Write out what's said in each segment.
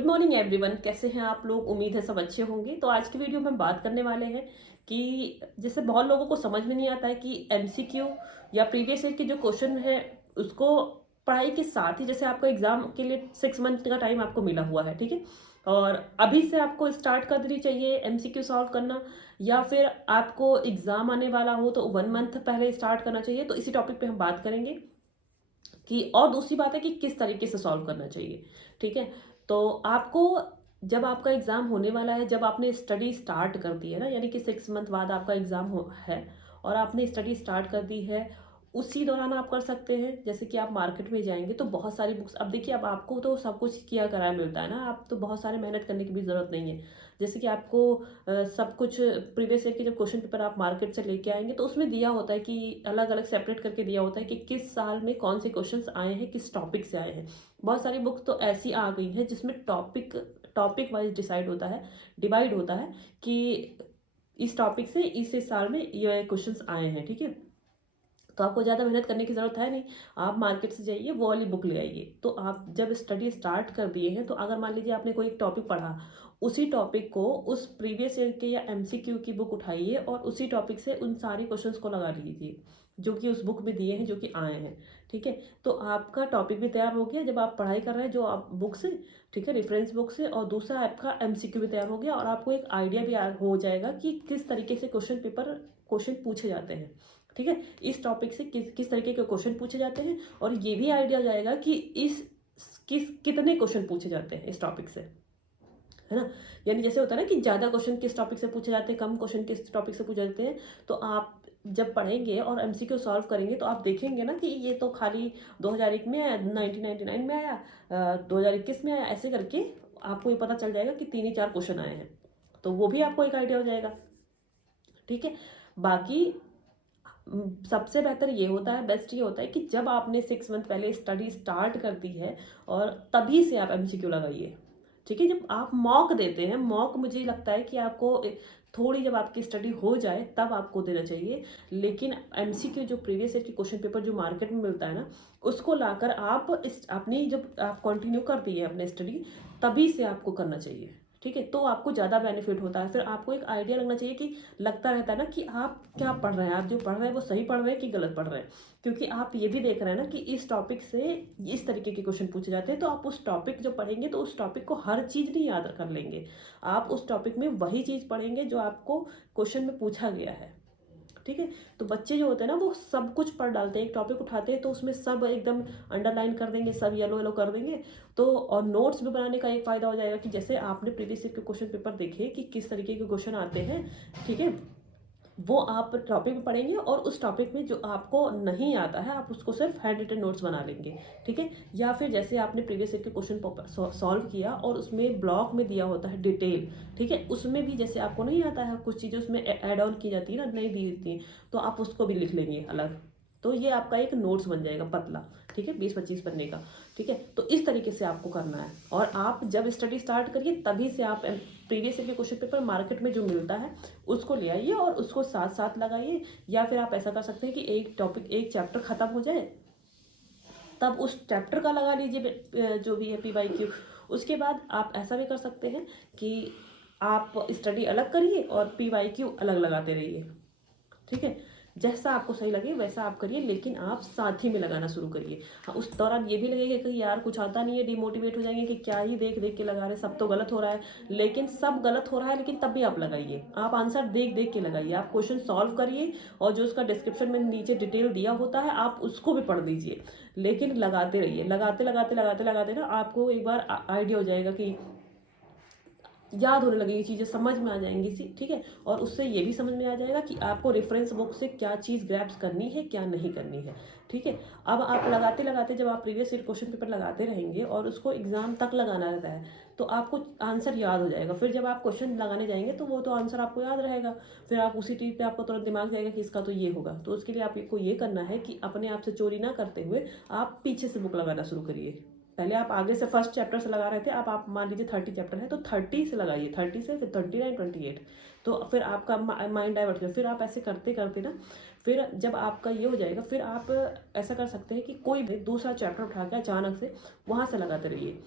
Good morning everyone, कैसे हैं आप लोग। उम्मीद है सब अच्छे होंगे। तो आज की वीडियो में हम बात करने वाले हैं कि जैसे बहुत लोगों को समझ में नहीं आता है कि एमसीक्यू या प्रीवियस ईयर के जो क्वेश्चन है उसको पढ़ाई के साथ ही, जैसे आपका एग्जाम के लिए 6 मंथ का टाइम आपको मिला हुआ है, ठीक है, और अभी से आपको स्टार्ट कर देनी चाहिए एमसीक्यू सॉल्व करना, या फिर आपको एग्जाम आने वाला हो तो 1 मंथ पहले स्टार्ट करना चाहिए। तो इसी टॉपिक पे हम बात करेंगे कि, और दूसरी बात है कि किस तरीके से सॉल्व करना चाहिए, ठीक है। तो आपको जब आपका एग्ज़ाम होने वाला है, जब आपने स्टडी स्टार्ट कर दी है ना, यानी कि 6 मंथ बाद आपका एग्ज़ाम है और आपने स्टडी स्टार्ट कर दी है, उसी दौरान आप कर सकते हैं। जैसे कि आप मार्केट में जाएंगे तो बहुत सारी बुक्स, अब देखिए अब आपको तो सब कुछ किया कराया मिलता है ना, आप तो बहुत सारे मेहनत करने की भी ज़रूरत नहीं है। जैसे कि आपको सब कुछ प्रीवियस ईयर के जब क्वेश्चन पेपर आप मार्केट से लेके आएंगे तो उसमें दिया होता है कि अलग अलग सेपरेट करके दिया होता है कि किस साल में कौन से क्वेश्चंस आए हैं, किस टॉपिक से आए हैं। बहुत सारी बुक्स तो ऐसी आ गई हैं जिसमें टॉपिक टॉपिक वाइज डिसाइड होता है, डिवाइड होता है कि इस टॉपिक से इस साल में ये क्वेश्चंस आए हैं, ठीक है। तो आपको ज़्यादा मेहनत करने की ज़रूरत है नहीं, आप मार्केट से जाइए, वो वाली बुक ले आइए। तो आप जब स्टडी स्टार्ट कर दिए हैं तो अगर मान लीजिए आपने कोई एक टॉपिक पढ़ा, उसी टॉपिक को उस प्रीवियस ईयर के या एमसीक्यू की बुक उठाइए और उसी टॉपिक से उन सारे क्वेश्चंस को लगा लीजिए जो कि उस बुक में दिए हैं, जो कि आए हैं, ठीक है। तो आपका टॉपिक भी तैयार हो गया जब आप पढ़ाई कर रहे हैं जो आप बुक से, ठीक है, रेफरेंस बुक से, और दूसरा आपका एमसीक्यू भी तैयार हो गया और आपको एक आइडिया भी हो जाएगा कि किस तरीके से क्वेश्चन पूछे जाते हैं, ठीक है। इस टॉपिक से किस किस तरीके के क्वेश्चन पूछे जाते हैं, और ये भी आइडिया हो जाएगा कि इस कितने क्वेश्चन पूछे जाते हैं इस टॉपिक से, है ना। यानी जैसे होता है ना कि ज़्यादा क्वेश्चन किस टॉपिक से पूछे जाते हैं, कम क्वेश्चन किस टॉपिक से पूछे जाते हैं। तो आप जब पढ़ेंगे और एमसीक्यू सॉल्व करेंगे तो आप देखेंगे ना कि ये तो खाली 2001 में आया, 1999 में आया, 2021 में आया, ऐसे करके आपको ये पता चल जाएगा कि 3 ही 4 क्वेश्चन आए हैं। तो वो भी आपको एक आइडिया हो जाएगा, ठीक है। बाकी सबसे बेहतर ये होता है, बेस्ट ये होता है कि जब आपने 6 मंथ पहले स्टडी स्टार्ट कर दी है और तभी से आप एमसीक्यू लगाइए, ठीक है। जब आप मॉक देते हैं, मॉक मुझे लगता है कि आपको थोड़ी जब आपकी स्टडी हो जाए तब आपको देना चाहिए, लेकिन एमसीक्यू जो प्रीवियस ईयर की क्वेश्चन पेपर जो मार्केट में मिलता है ना, उसको लाकर आप इस अपनी जब आप कंटिन्यू कर दिए अपने स्टडी, तभी से आपको करना चाहिए, ठीक है। तो आपको ज़्यादा बेनिफिट होता है। फिर आपको एक आइडिया लगना चाहिए कि लगता रहता है ना कि आप क्या पढ़ रहे हैं, आप जो पढ़ रहे हैं वो सही पढ़ रहे हैं कि गलत पढ़ रहे हैं, क्योंकि आप ये भी देख रहे हैं ना कि इस टॉपिक से इस तरीके के क्वेश्चन पूछे जाते हैं। तो आप उस टॉपिक जो पढ़ेंगे तो उस टॉपिक को हर चीज़ नहीं याद कर लेंगे, आप उस टॉपिक में वही चीज़ पढ़ेंगे जो आपको क्वेश्चन में पूछा गया है, ठीक है। तो बच्चे जो होते हैं ना वो सब कुछ पढ़ डालते हैं, एक टॉपिक उठाते हैं तो उसमें सब एकदम अंडरलाइन कर देंगे, सब येलो येलो कर देंगे। तो और नोट्स भी बनाने का एक फ़ायदा हो जाएगा कि जैसे आपने प्रीवियस ईयर के क्वेश्चन पेपर देखे कि किस तरीके के क्वेश्चन आते हैं, ठीक है, वो आप टॉपिक में पढ़ेंगे और उस टॉपिक में जो आपको नहीं आता है आप उसको सिर्फ हैंड रिटन नोट्स बना लेंगे, ठीक है। या फिर जैसे आपने प्रीवियस ईयर के क्वेश्चन सॉल्व किया और उसमें ब्लॉक में दिया होता है डिटेल, ठीक है, उसमें भी जैसे आपको नहीं आता है कुछ चीज़ें उसमें ऐड ऑन की जाती है ना, नहीं दी जाती, तो आप उसको भी लिख लेंगे अलग। तो ये आपका एक नोट्स बन जाएगा पतला, ठीक है, 20-25 पन्ने का, ठीक है। तो इस तरीके से आपको करना है और आप जब स्टडी स्टार्ट करिए तभी से आप प्रीवियस ईयर के क्वेश्चन पेपर मार्केट में जो मिलता है उसको ले आइए और उसको साथ साथ लगाइए। या फिर आप ऐसा कर सकते हैं कि एक टॉपिक, एक चैप्टर खत्म हो जाए तब उस चैप्टर का लगा लीजिए जो भी है पीवाईक्यू। उसके बाद आप ऐसा भी कर सकते हैं कि आप स्टडी अलग करिए और पीवाईक्यू अलग लगाते रहिए, ठीक है। जैसा आपको सही लगे वैसा आप करिए, लेकिन आप साथ ही में लगाना शुरू करिए। हाँ, उस दौरान ये भी लगेगा कि यार कुछ आता नहीं है, डिमोटिवेट हो जाएंगे कि क्या ही देख देख के लगा रहे हैं, सब तो गलत हो रहा है। लेकिन सब गलत हो रहा है, लेकिन तब भी आप लगाइए, आप आंसर देख देख के लगाइए, आप क्वेश्चन सॉल्व करिए और जो उसका डिस्क्रिप्शन में नीचे डिटेल दिया होता है आप उसको भी पढ़ लीजिए, लेकिन लगाते रहिए। लगाते लगाते लगाते लगाते ना आपको एक बार आइडिया हो जाएगा कि याद होने लगेगी, चीज़ें समझ में आ जाएंगी सी, ठीक है। और उससे ये भी समझ में आ जाएगा कि आपको रेफरेंस बुक से क्या चीज़ ग्रैप्स करनी है, क्या नहीं करनी है, ठीक है। अब आप लगाते लगाते जब आप प्रीवियस ईयर क्वेश्चन पेपर लगाते रहेंगे और उसको एग्जाम तक लगाना रहता है तो आपको आंसर याद हो जाएगा। फिर जब आप क्वेश्चन लगाने जाएंगे तो वो तो आंसर आपको याद रहेगा, फिर आप उसी चीज़ पे आपको तुरंत दिमाग जाएगा कि इसका तो ये होगा। तो उसके लिए आपको ये करना है कि अपने आप से चोरी ना करते हुए आप पीछे से बुक लगाना शुरू करिए। पहले आप आगे से फर्स्ट चैप्टर से लगा रहे थे, अब आप मान लीजिए 30 चैप्टर है तो 30 से लगाइए, 30 से फिर 29, 28। तो फिर आपका माइंड डाइवर्ट हो, फिर आप ऐसे करते करते ना, फिर जब आपका ये हो जाएगा फिर आप ऐसा कर सकते हैं कि कोई भी दूसरा चैप्टर उठा के अचानक से वहाँ से लगाते रहिए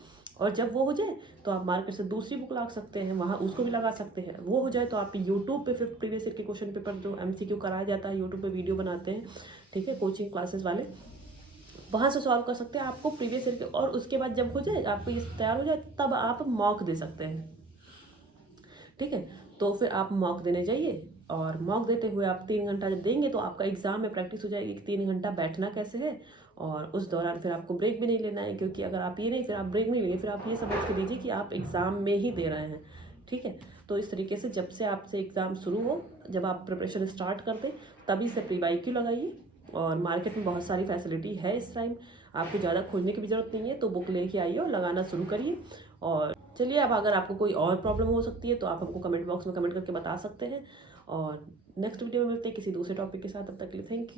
और जब वो हो जाए तो आप मार्केट से दूसरी बुक ला सकते हैं, वहाँ उसको भी लगा सकते हैं। वो हो जाए तो आप यूट्यूब पे फिर प्रीवियस ईयर के क्वेश्चन पेपर जो MCQ कराया जाता है, यूट्यूब पे वीडियो बनाते हैं, ठीक है, कोचिंग क्लासेस वाले, वहाँ से सॉल्व कर सकते हैं आपको प्रीवियस ईयर के। और उसके बाद जब हो जाए, आपको ये तैयार हो जाए, तब आप मॉक दे सकते हैं, ठीक है। तो फिर आप मॉक देने जाइए, और मॉक देते हुए आप 3 घंटा जब देंगे तो आपका एग्जाम में प्रैक्टिस हो जाएगी कि 3 घंटा बैठना कैसे है। और उस दौरान फिर आपको ब्रेक भी नहीं लेना है, क्योंकि अगर आप ये नहीं, फिर आप ब्रेक नहीं लेंगे, फिर आप ये समझ के दीजिए कि आप एग्ज़ाम में ही दे रहे हैं, ठीक है। तो इस तरीके से जब से आपसे एग्ज़ाम शुरू हो, जब आप प्रिपरेशन स्टार्ट कर दें, तभी से प्री IQ लगाइए। और मार्केट में बहुत सारी फैसिलिटी है इस टाइम, आपको ज़्यादा खोजने की भी ज़रूरत नहीं है। तो बुक लेके आइए और लगाना शुरू करिए। और चलिए, अब अगर आपको कोई और प्रॉब्लम हो सकती है तो आप हमको कमेंट बॉक्स में कमेंट करके बता सकते हैं। और नेक्स्ट वीडियो में मिलते हैं किसी दूसरे टॉपिक के साथ। तब तक के लिए थैंक यू।